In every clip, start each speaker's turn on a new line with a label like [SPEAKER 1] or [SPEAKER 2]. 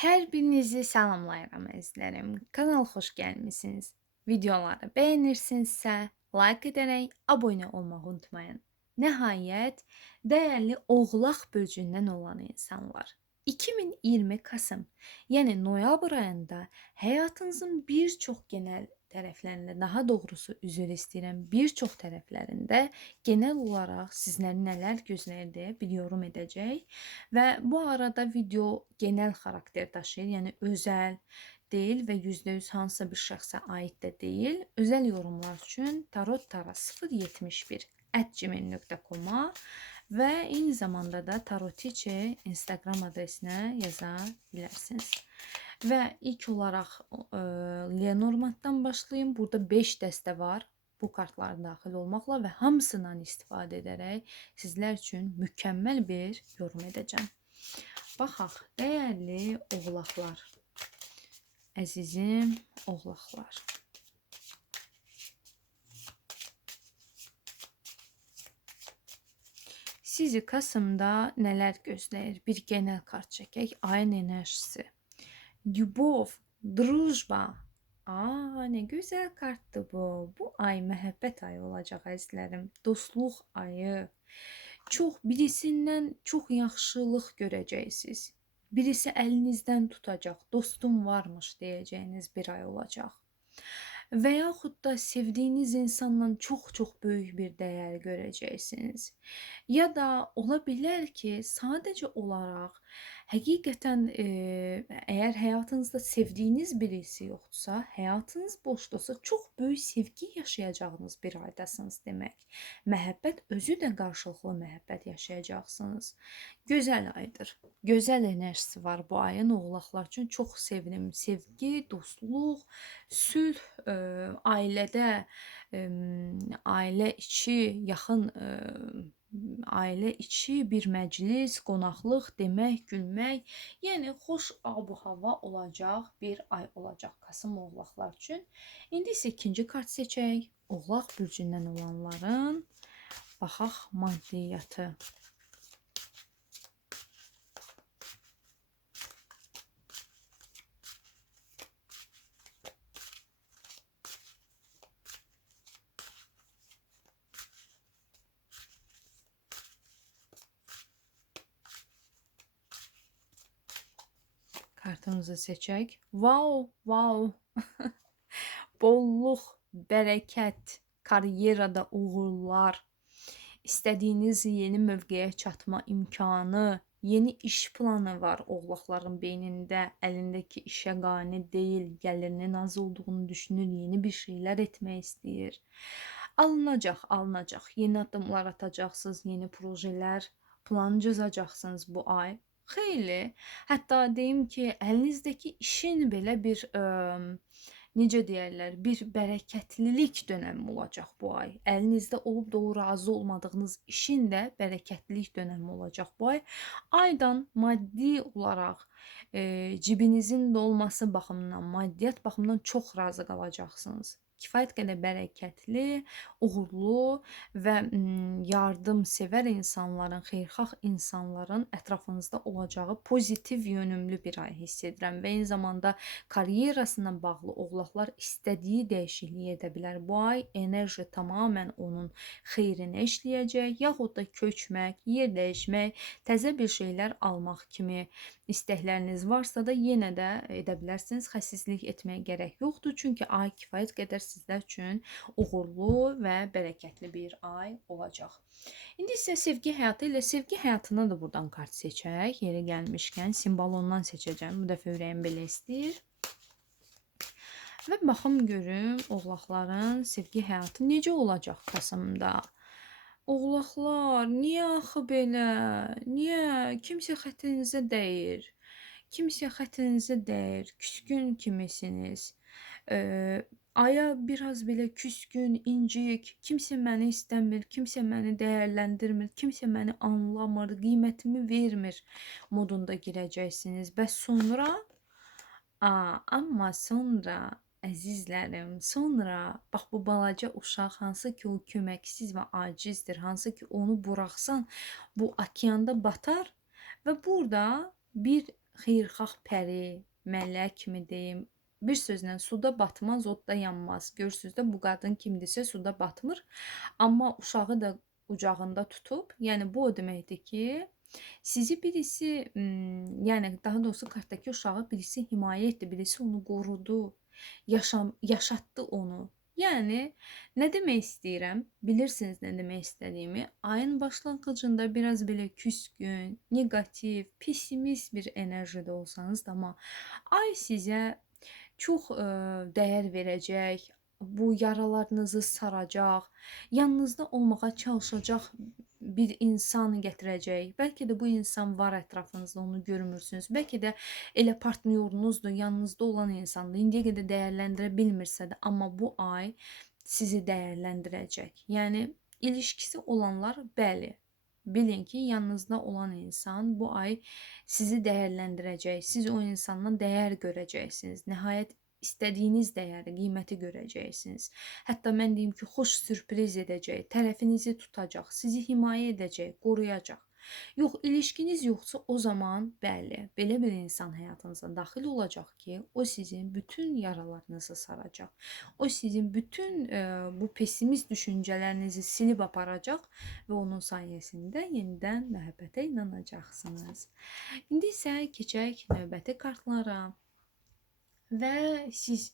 [SPEAKER 1] Hər birinizi salamlayıram əzizlərim. Kanala xoş gəlmisiniz. Videoları bəyənirsinizsə, like edərək abunə olmağı unutmayın. Nəhayət, dəyərli Oğlaq bölgündən olan insanlar. 2020 Kasım, yəni noyabr ayında həyatınızın bir çox genel tərəflərində, daha doğrusu üzr istəyirəm, bir çox tərəflərində genel olaraq sizləri nələr gözləyir deyə bir yorum edəcək və bu arada video genel xarakter daşıyır, yəni özəl deyil və %100 hansısa bir şəxsə aid də deyil. Özəl yorumlar üçün tarottara 071 gmail.com-a və eyni zamanda da tarotiçe Instagram adresinə yaza bilərsiniz. Və ilk olaraq e, Lenormanddan başlayayım. Burada 5 dəstə var. Bu kartlar daxil olmaqla və hamısından istifadə edərək sizlər üçün mükəmməl bir yorum edəcəm. Baxaq, dəyərli oğlaqlar. Əzizim oğlaqlar. Sizi Kasımda nələr gözləyir? Bir genel kart çəkək. Ayın enerjisi. Lyubov, drujba. Aa, nə gözəl kartdır bu. Bu ay məhəbbət ayı olacaq əzizlərim. Dostluq ayı. Çox birisindən çox yaxşılıq görəcəksiniz. Birisi əlinizdən tutacaq, dostum varmış deyəcəyiniz bir ay olacaq. Və yaxud da sevdiyiniz insanla çox-çox böyük bir dəyər görəcəksiniz. Ya da ola bilər ki, sadəcə olaraq həqiqətən, eee, əgər həyatınızda sevdiyiniz birisi yoxdursa, həyatınız boşdursa, çox böyük sevgi yaşayacağınız bir aydasınız demək. Məhəbbət özü də qarşılıqlı məhəbbət yaşayacaqsınız. Gözəl aydır. Gözəl enerjisi var bu ayın oğlaqlar üçün. Çox sevinim, sevgi, dostluq, sülh, eee, ailədə, emm, ailə içi, yaxın, eee ailə içi bir məclis, qonaqlıq, demək, gülmək, yəni xoş ab-hava olacaq bir ay olacaq Kasım oğlaqlar üçün. İndi isə ikinci kart seçək. Oğlaq bürcündən olanların baxaq maddiyyatı. Kartımızı seçək. Wow, wow. Bollluq, bərəkət, karyerada uğurlar, istədiyiniz yeni mövqeyə çatma imkanı, yeni iş planı var oğlaqların beynində. Əlindəki işə qane deyil, gəlirinin az olduğunu düşünür, yeni bir şeylər etmək istəyir. Alınacaq, alınacaq. Yeni addımlar atacaqsınız, yeni projelər, plan cızacaqsınız bu ay. Xeyli, hətta deyim ki, əlinizdəki işin belə bir, əm, necə deyərlər, bir bərəkətlilik dönəmi olacaq bu ay. Əlinizdə olub da o razı olmadığınız işin də bərəkətlilik dönəmi olacaq bu ay. Aydan maddi olaraq, eee, cibinizin dolması baxımından, maddiyyat baxımından çox razı qalacaqsınız kifayət qədər bərəkətli, uğurlu və yardımsevər insanların, xeyirxah insanların ətrafınızda olacağı pozitiv yönümlü bir ay hiss edirəm və eyni zamanda karyerasına bağlı oğlaqlar istədiyi dəyişikliyi edə bilər. Bu ay enerji tamamilə onun xeyrinə işləyəcək, yaxud da köçmək, yer dəyişmək, təzə bir şeylər almaq kimi istəkləriniz varsa da yenə də edə bilərsiniz. Xəsislik etməyə gərək yoxdur, çünki ay kifayət qədər sizlər üçün uğurlu və bərəkətli bir ay olacaq. İndi isə sevgi həyatı ilə sevgi həyatına da buradan kart seçək. Yeri gəlmişkən simvol ondan seçəcəm. Bu dəfə ürəyim belə istəyir. Və baxım görüm oğlaqların sevgi həyatı necə olacaq Kasımda. Oğlaqlar, niyə axı belə? Niyə? Kimsə xətrinizə dəyir. Kimsə xətrinizə dəyir. Küskün kimisiniz. Eee, aya biraz belə küskün, incik, kimsə məni istəmir, kimsə məni dəyərləndirmir, kimsə məni anlamır, qiymətimi vermir modunda girəcəksiniz. Bəs sonra? A, amma sonra əzizlərim, sonra bax bu balaca uşaq hansı ki o köməksiz və acizdir, hansı ki onu buraxsan bu okeanda batar və burada bir xeyirxah pəri, mələk kimi deyim. Bir sözlə suda batmaz, odda yanmaz. Görürsüz də bu qadın kimdirsə suda batmır, amma uşağı da qucağında tutub. Yəni bu o deməkdir ki, sizi birisi, yəni daha doğrusu kartdakı uşağı birisi himayə etdi, birisi onu qorudu, yaşam yaşatdı onu. Yəni nə demək istəyirəm? Bilirsiniz nə demək istədiyimi? Ayın başlanğıcında biraz belə küskün, neqativ, pessimist bir enerjide olsanız da amma ay sizə çox ə, dəyər verəcək, bu yaralarınızı saracaq, yanınızda olmağa çalışacaq bir insan gətirəcək. Bəlkə də bu insan var ətrafınızda, onu görmürsünüz. Bəlkə də elə partnyorunuzdur, yanınızda olan insandır. İndiyə qədər dəyərləndirə bilmirsə də, amma bu ay sizi dəyərləndirəcək. Yəni ilişkisi olanlar bəli, bilin ki, yanınızda olan insan bu ay sizi dəyərləndirəcək. Siz o insandan dəyər görəcəksiniz. Nəhayət istədiyiniz dəyəri, qiyməti görəcəksiniz. Hətta mən deyim ki, xoş sürpriz edəcək, tərəfinizi tutacaq, sizi himayə edəcək, qoruyacaq. Yox, ilişkiniz yoxsa o zaman bəli, belə bir insan həyatınıza daxil olacaq ki, o sizin bütün yaralarınızı saracaq. O sizin bütün e, bu pessimist düşüncələrinizi silib aparacaq və onun sayəsində yenidən məhəbbətə inanacaqsınız. İndi isə keçək növbəti kartlara. Və siz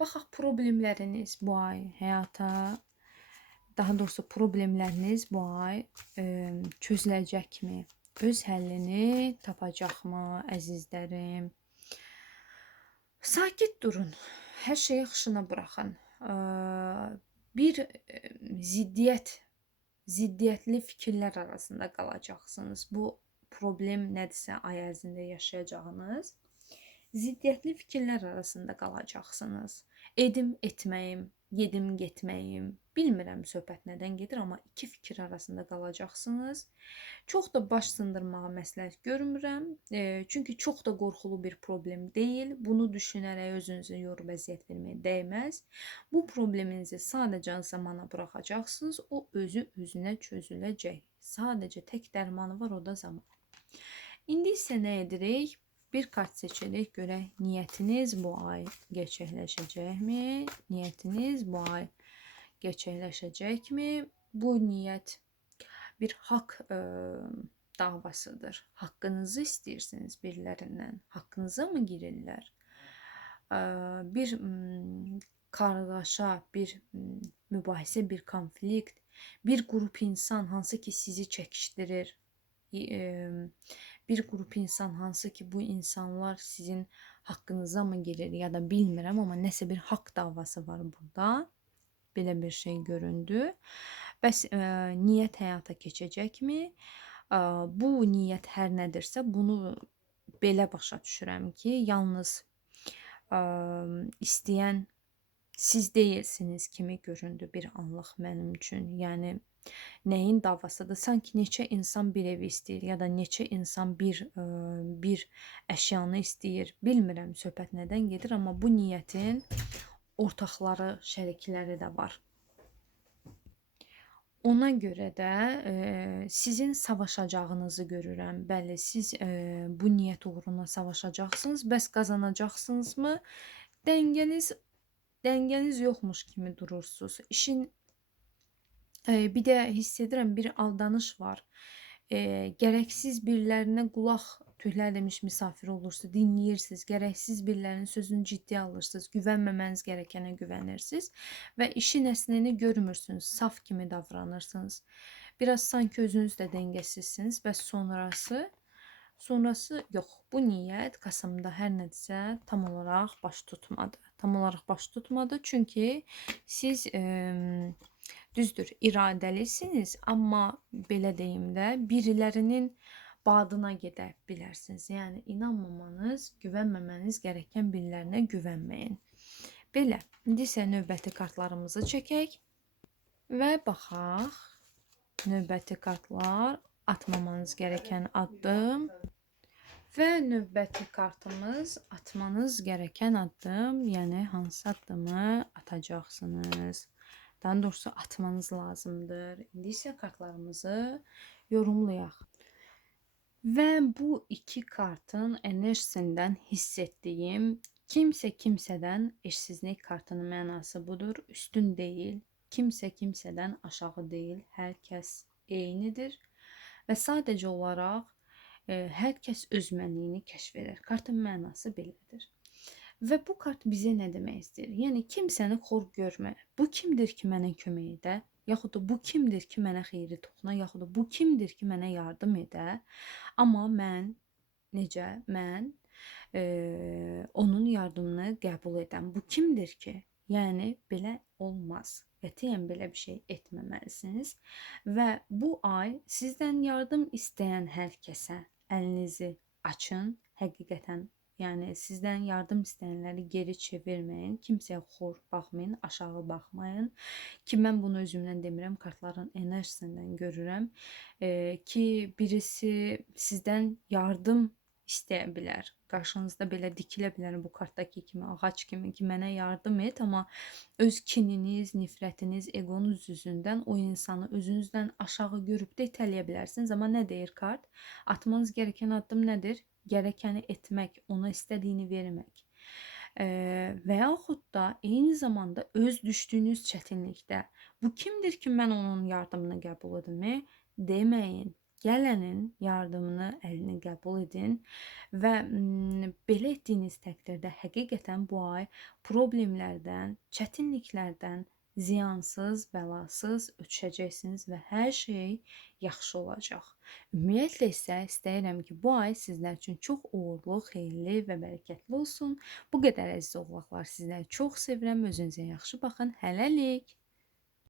[SPEAKER 1] baxaq problemləriniz bu ay həyata daha doğrusu problemləriniz bu ay e, çözüləcəkmi? Öz həllini tapacaqmı, əzizlərim? Sakit durun. Hər şeyi axışına buraxın. E, bir e, ziddiyyət, ziddiyyətli fikirlər arasında qalacaqsınız. Bu problem nədirsə ay ərzində yaşayacağınız ziddiyyətli fikirlər arasında qalacaqsınız. Edim etməyim, yedim getməyim, bilmirəm söhbət nədən gedir, amma iki fikir arasında qalacaqsınız. Çox da baş sındırmağı məsləhət görmürəm. E, çünki çox da qorxulu bir problem deyil. Bunu düşünərək özünüzü yorub əziyyət verməyə dəyməz. Bu probleminizi sadəcə zamana buraxacaqsınız. O özü özünə çözüləcək. Sadəcə tək dərmanı var, o da zaman. İndi isə nə edirik? Bir kart seçerek göre niyetiniz bu ay gerçekleşecek mi? Niyetiniz bu ay gerçekleşecek mi? Bu niyet bir hak e, davasıdır. Hakkınızı istiyorsunuz birilerinden. Hakkınıza mı girirler? E, bir m, kargaşa, bir m, mübahisə, bir konflikt, bir grup insan hansı ki sizi çəkişdirir. Bir grup insan hansı ki bu insanlar sizin hakkınıza mı gelir ya da bilmirəm amma nəsə bir haqq davası var burada. Belə bir şey göründü. Bəs e, niyyət həyata keçəcəkmi? E, bu niyyət hər nədirsə bunu belə başa düşürəm ki, yalnız e, istəyən siz deyilsiniz kimi göründü bir anlıq mənim üçün. Yəni Nəyin davasıdır? Sanki neçə insan bir evi istəyir ya da neçə insan bir ə, bir əşyanı istəyir. Bilmirəm söhbət nədən gedir, amma bu niyyətin ortaqları, şərikləri də var. Ona görə də e, sizin savaşacağınızı görürəm. Bəli, siz e, bu niyyət uğruna savaşacaqsınız. Bəs qazanacaqsınızmı? Dəngəniz dəngəniz yoxmuş kimi durursunuz. İşin Eee, bir də hiss edirəm bir aldanış var. Eee, gərəksiz birilərinə qulaq tühlər demiş misafir olursunuz, dinləyirsiniz. Gərəksiz birilərinin sözünü ciddiyə alırsınız. Güvənməməniz gərəkənə güvənirsiniz və işin əslini görmürsünüz. Saf kimi davranırsınız. Biraz sanki özünüz də dəngəsizsiniz. Bəs sonrası sonrası yox. Bu niyyət Kasımda hər nədirsə tam olaraq baş tutmadı. Tam olaraq baş tutmadı. Çünki siz eee Düzdür, iradəlisiniz, amma belə deyim də, birilərinin badına gedə bilərsiniz. Yəni inanmamanız, güvənməməniz gərəkən birilərinə güvənməyin. Belə. İndi isə növbəti kartlarımızı çəkək və baxaq. Növbəti kartlar atmamanız gərəkən addım və növbəti kartımız atmanız gərəkən addım, yəni hansı addımı atacaqsınız. Daha doğrusu atmanız lazımdır. İndi isə kartlarımızı yorumlayaq. Və bu 2 kartın enerjisindən hiss etdiyim kimsə kimsədən eşsizlik kartının mənası budur. Üstün deyil, kimsə kimsədən aşağı deyil. Hər kəs eynidir və sadəcə olaraq e, hər kəs öz mənliyini kəşf edir. Kartın mənası belədir. Və bu kart bizə nə demək istəyir? Yəni kimsəni xor görmə. Bu kimdir ki, mənə kömək edə? Yaxud da bu kimdir ki, mənə xeyri toxuna? Yaxud da bu kimdir ki, mənə yardım edə? Amma mən necə? Mən eee, onun yardımını qəbul edən bu kimdir ki? Yəni belə olmaz. Qətiyyən belə bir şey etməməlisiniz və bu ay sizdən yardım istəyən hər kəsə əlinizi açın. Həqiqətən Yəni sizdən yardım istəyənləri geri çevirməyin. Kimsəyə xor baxmayın, aşağı baxmayın. Ki mən bunu özümdən demirəm, kartların enerjisindən görürəm. Eee, ki birisi sizdən yardım istəyə bilər. Qarşınızda belə dikilə bilər bu kartdakı kimi, ağac kimi ki, mənə yardım et, amma öz kininiz, nifrətiniz, egonuz üzündən o insanı özünüzdən aşağı görüb də itələyə bilərsiniz. Amma nə deyir kart? Atmanız gereken addım nədir? Gərəkəni etmək, ona istədiyini vermək. Eee, və yaxud da eyni zamanda öz düşdüyünüz çətinlikdə bu kimdir ki, mən onun yardımını qəbul edim? Deməyin. Gələnin yardımını, əlini qəbul edin və belə etdiyiniz təqdirdə həqiqətən bu ay problemlərdən, çətinliklərdən ziyansız, bəlasız ötüşəcəksiniz və hər şey yaxşı olacaq. Ümumiyyətlə isə istəyirəm ki, bu ay sizlər üçün çox uğurlu, xeyirli və bərəkətli olsun. Bu qədər əziz oğlaqlar, sizləri çox sevirəm. Özünüzə yaxşı baxın. Hələlik.